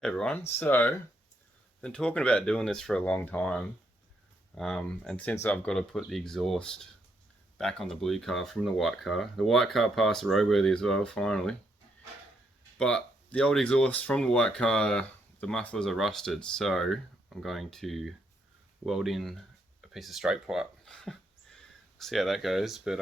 Hey everyone, so I've been talking about doing this for a long time, and since I've got to put the exhaust back on the blue car from the white car passed the roadworthy as well finally, but the old exhaust from the white car, the mufflers are rusted, so I'm going to weld in a piece of straight pipe. See how that goes, but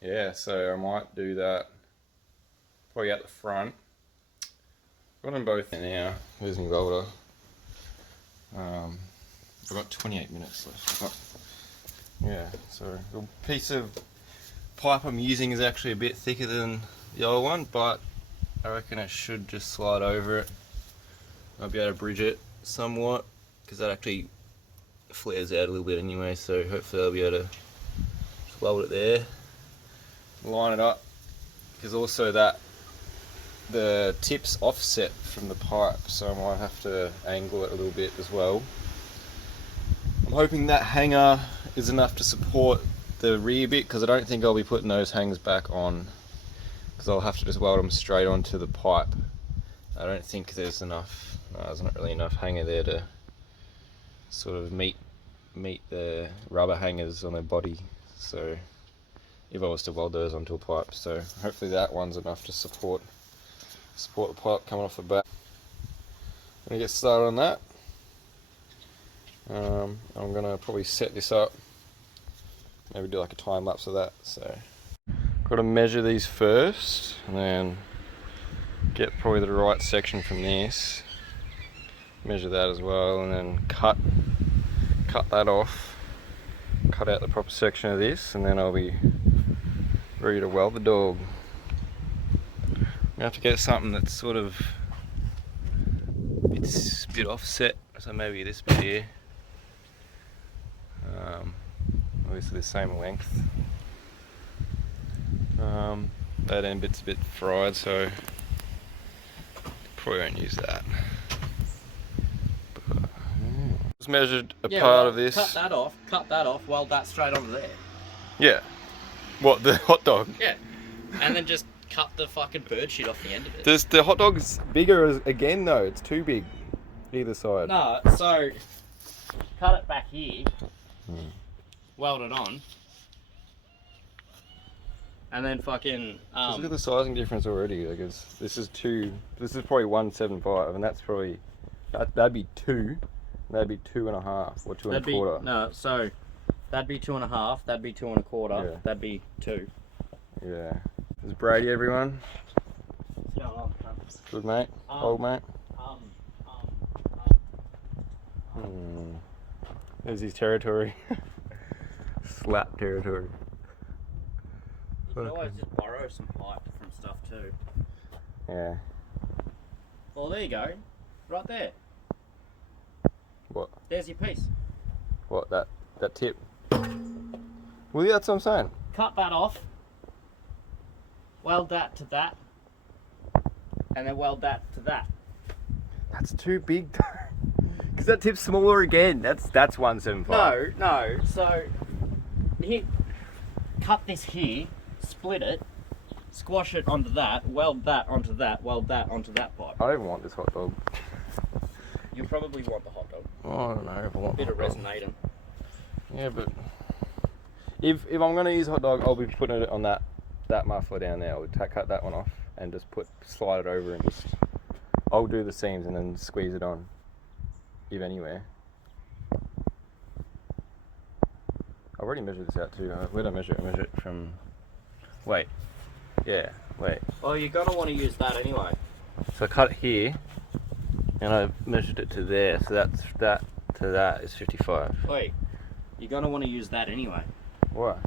yeah, so I might do that probably out the front. Got them both in now. Here's my welder. I've got 28 minutes left. Oh, yeah, so the piece of pipe I'm using is actually a bit thicker than the old one, but I reckon it should just slide over it. I'll be able to bridge it somewhat, because that actually flares out a little bit anyway, so hopefully I'll be able to just weld it there, line it up, because also the tip's offset from the pipe, so I might have to angle it a little bit as well. I'm hoping that hanger is enough to support the rear bit, because I don't think I'll be putting those hangers back on, because I'll have to just weld them straight onto the pipe. I don't think there's enough, there's not really enough hanger there to sort of meet the rubber hangers on the body, so if I was to weld those onto a pipe, so hopefully that one's enough to support the pipe coming off the back. I'm going to get started on that. I'm going to probably set this up, maybe do like a time lapse of that. So got to measure these first and then get probably the right section from this, measure that as well, and then cut that off, cut out the proper section of this, and then I'll be ready to weld the dog. I have to get something that's sort of a bit offset, so maybe this bit here. Obviously the same length. That end bit's a bit fried, so probably won't use that. But, just measured a part of this. Cut that off, weld that straight onto there. Yeah. What, the hot dog? Yeah. And then just cut the fucking bird shit off the end of it. The hot dog's bigger again though, it's too big either side. No, so cut it back here, weld it on, and then fucking Look at the sizing difference already. Like this is probably 175, and that's probably that'd be 2, that'd be 2.5 or 2 1/4. No, so that'd be 2.5, that'd be 2 1/4, yeah. that'd be 2. Yeah. This is Brady, everyone. What's going on? Good mate, old mate. There's his territory. Slap territory. You can always just borrow some pipe from stuff too. Yeah. Well, there you go. Right there. What? There's your piece. What, that tip? Well, yeah, that's what I'm saying. Cut that off. Weld that to that. And then weld that to that. That's too big. Because that tip's smaller again. That's 175. No. So, here, cut this here, split it, squash it onto that, weld that onto that, weld that onto that pipe. I don't even want this hot dog. You probably want the hot dog. Oh, I don't know if I want A bit of hot dog. resonating. Yeah, but if I'm going to use hot dog, I'll be putting it on that muffler down there. I'll cut that one off and just slide it over, and I'll do the seams and then squeeze it on, if anywhere. I already measured this out too. Where did I measure it? I measured it from... Wait. Yeah, wait. Well, you're going to want to use that anyway. So I cut it here, and I measured it to there, so that to that is 55. Wait, you're going to want to use that anyway. What?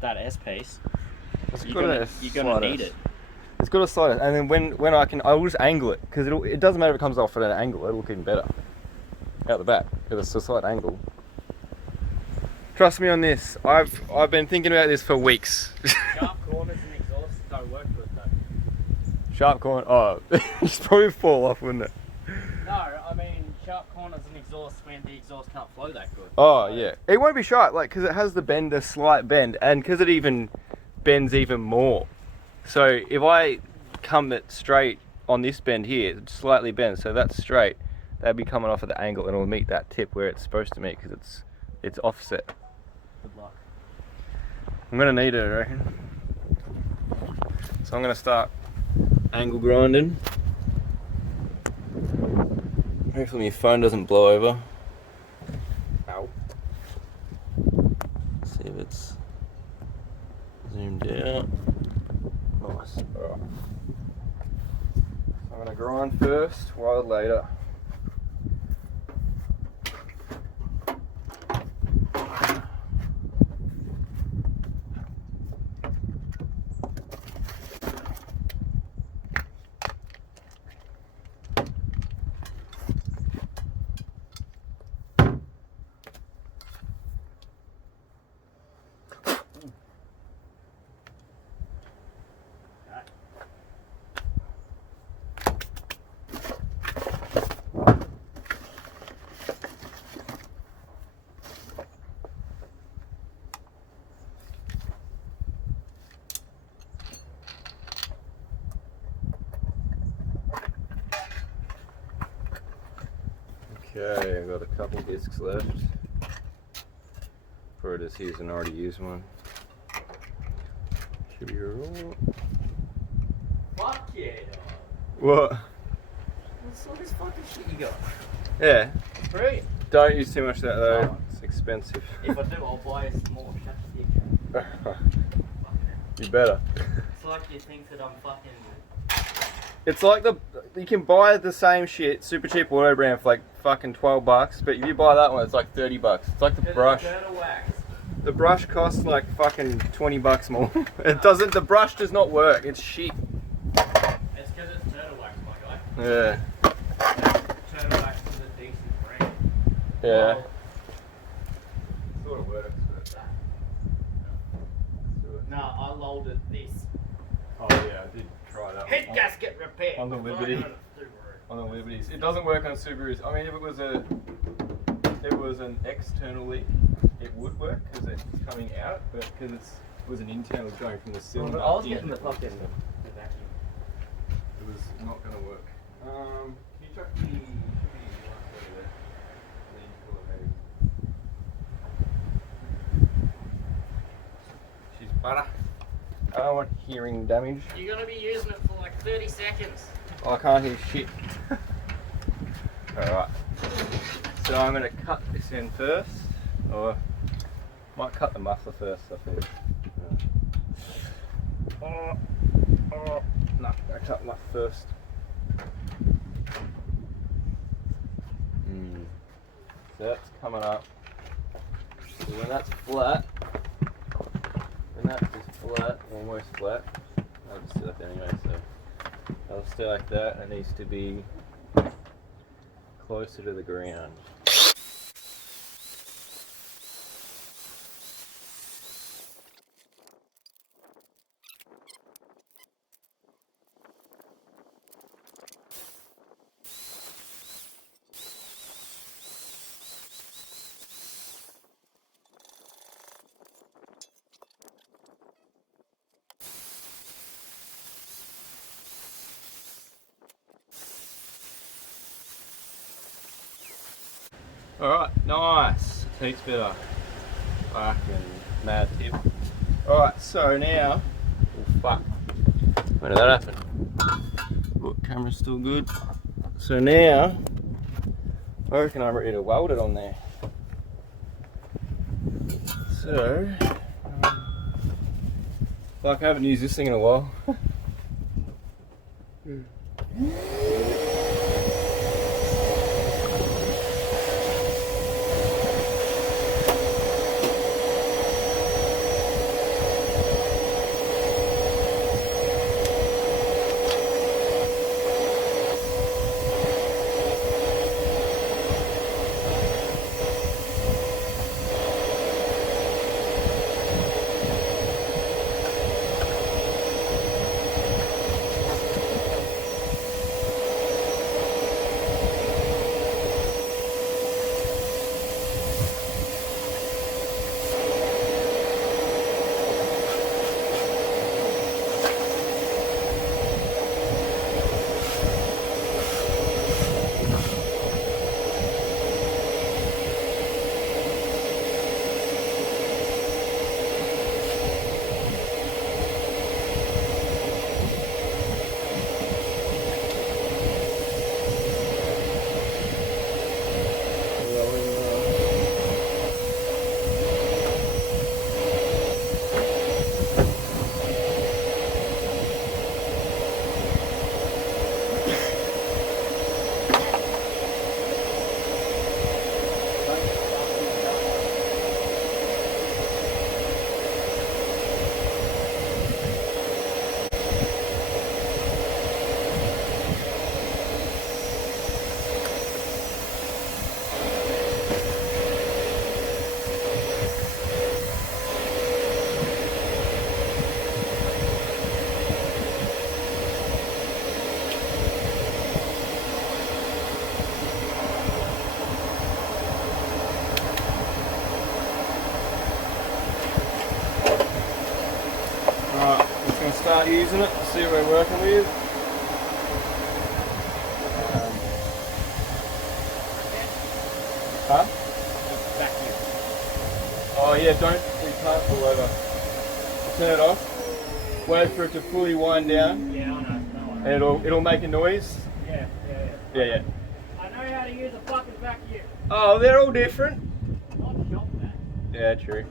That S piece. You're going to need it. It's got a slide, and then when I'll just angle it, because it doesn't matter if it comes off at an angle, it'll look even better out the back, if it's a slight angle. Trust me on this. I've been thinking about this for weeks. Sharp corners and exhausts don't work good though. Sharp corner. Oh, it's probably fall off, wouldn't it? No, I mean sharp corners and exhausts when the exhaust can't flow that good. Oh yeah, it won't be sharp, like because it has the bend, a slight bend, and because it even bends even more. So if I come it straight on this bend here, it slightly bends, so that's straight. That'd be coming off at the angle, and it'll meet that tip where it's supposed to meet because it's offset. Good luck. I'm gonna need it, I reckon. So I'm gonna start angle grinding. Hopefully my phone doesn't blow over. Ow. Let's see if it's zoomed out. Nice. Alright. I'm gonna grind first, weld later. Okay, I've got a couple discs left. Probably just use an already used one. Should be alright. Fuck yeah, dog. What? What's all this fucking shit you got? Yeah. Brilliant. Don't use too much of that though. It's expensive. If I do, I'll buy you some more. Shut your dick. You better. It's like you think that I'm fucking. It's like you can buy the same shit, super cheap auto brand for like fucking $12, but if you buy that one, it's like $30. It's like the brush. The brush costs like fucking $20 more. It doesn't. The brush does not work. It's shit. It's because it's turtle wax, my guy. Yeah. Turtle wax is a decent brand. Yeah. Well, Sort of works, but. no, I loaded this. Oh yeah, I did try that. Head gasket repair. On the Liberty. On the Liberties. It doesn't work on Subarus. I mean, if it was an external leak, it would work because it's coming out, but because it was an internal going from the cylinder. I was getting the fucking vacuum. It was not going to work. Can you check the she's butter. I don't want hearing damage. You're gonna be using it for like 30 seconds. I can't hear shit. Alright. So I'm going to cut this in first. Or might cut the muffler first, I think. No, I cut muffler first. So that's coming up. So when that's flat, almost flat, I'll just do that anyway, so I'll stay like that. It needs to be closer to the ground. Alright, nice. Heaps better. Fucking mad tip. Alright, so now. Oh fuck. When did that happen? Look, camera's still good. So now, I reckon I'm ready to weld it on there. So, fuck, I haven't used this thing in a while. start using it, see what we're working with. Huh? Vacuum. Oh yeah, we can't pull over. Turn it off. Wait for it to fully wind down. Yeah, I know. No, And it'll make a noise. Yeah. Yeah. I know how to use a fucking vacuum. Oh, they're all different. Not shop that. Yeah, true.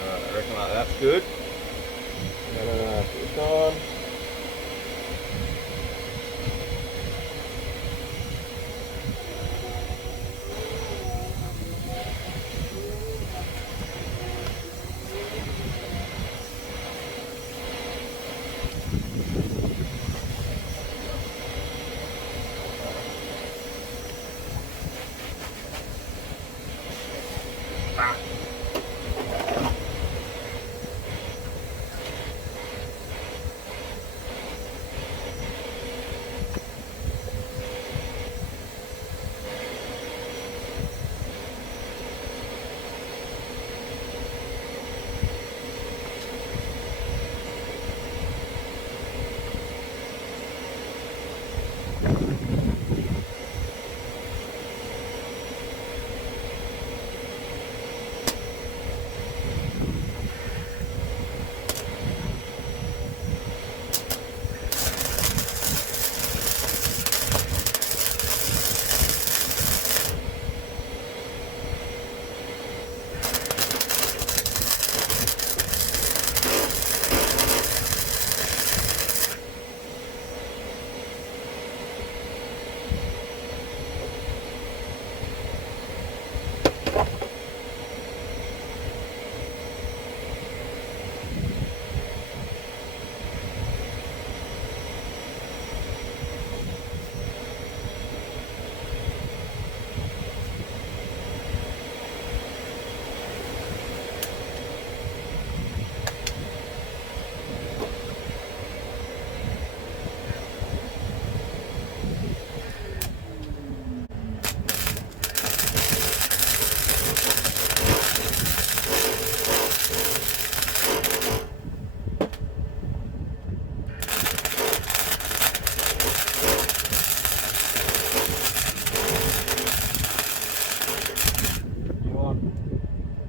Alright, I reckon like that's good. No, put this on.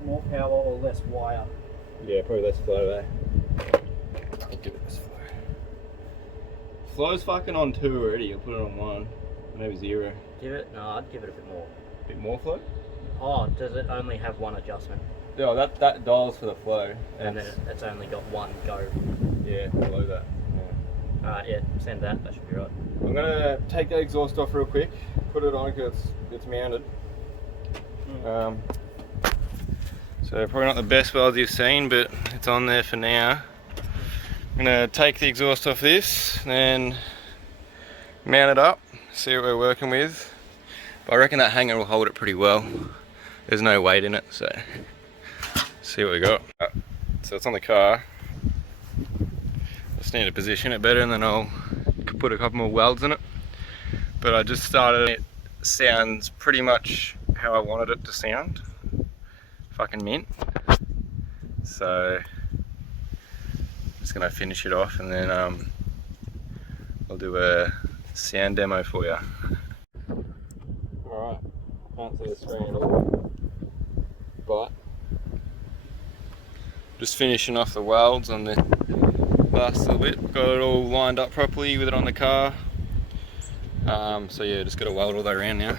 More power or less wire? Yeah, probably less flow there. I'll give it this flow. Flow's fucking on 2 already, I'll put it on 1. Maybe 0. I'd give it a bit more. Bit more flow? Oh, does it only have one adjustment? Yeah, that dials for the flow. And then it's only got one go. Yeah, below that. Yeah, send that, that should be right. I'm gonna take the exhaust off real quick, put it on because it's mounted. So probably not the best welds you've seen, but it's on there for now. I'm gonna take the exhaust off this, then mount it up, see what we're working with. But I reckon that hanger will hold it pretty well. There's no weight in it, so see what we got. So it's on the car. Just need to position it better and then I'll put a couple more welds in it. But I just started it. Sounds pretty much how I wanted it to sound. Fucking mint. So just gonna finish it off and then I'll do a sound demo for you. Alright, can't see the screen at all, but just finishing off the welds on the last little bit. Got it all lined up properly with it on the car. So yeah, just got to weld all that around now.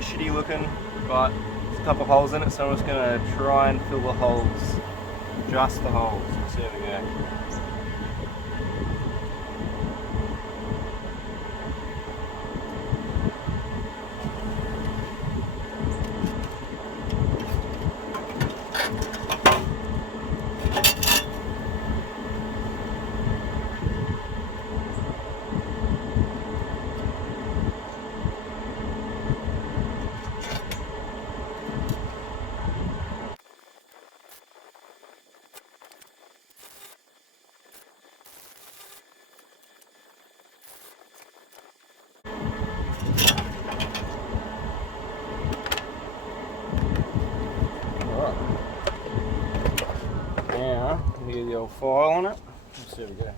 and shitty looking, but there's a couple holes in it, so I'm just going to try and fill the holes, just the holes. So there we go. Now, get the old file on it. There we go.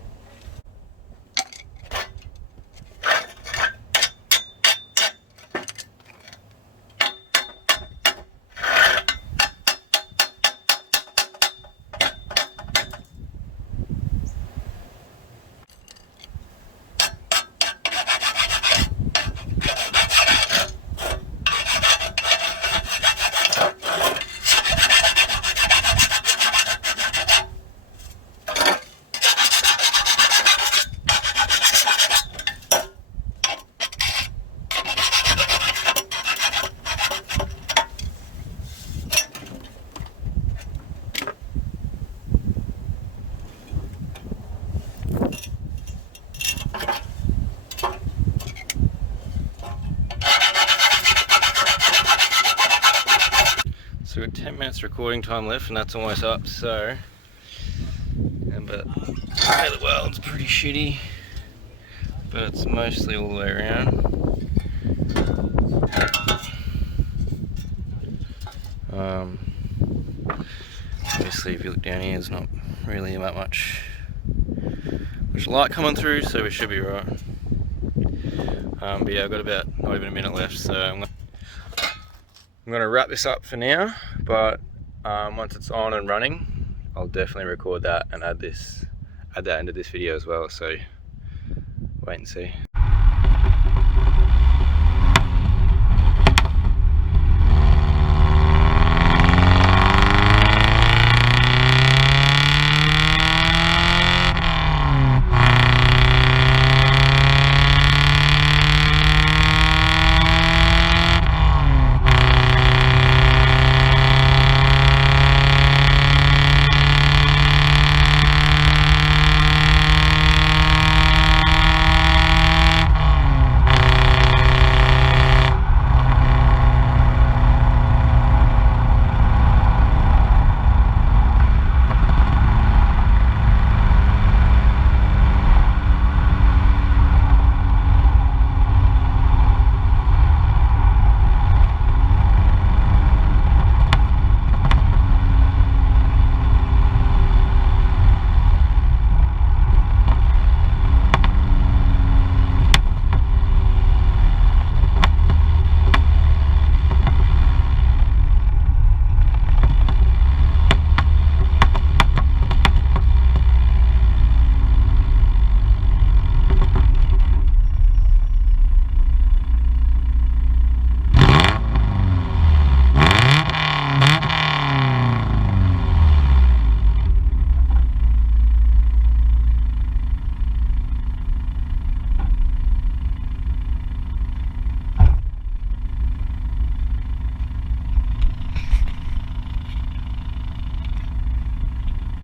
So we've got 10 minutes recording time left and that's almost up, so but the weld's pretty shitty, but it's mostly all the way around. Obviously if you look down here, there's not really that much light coming through, so we should be right. But yeah, I've got about not even a minute left, so I'm going to wrap this up for now, but once it's on and running, I'll definitely record that and add that into this video as well, so wait and see.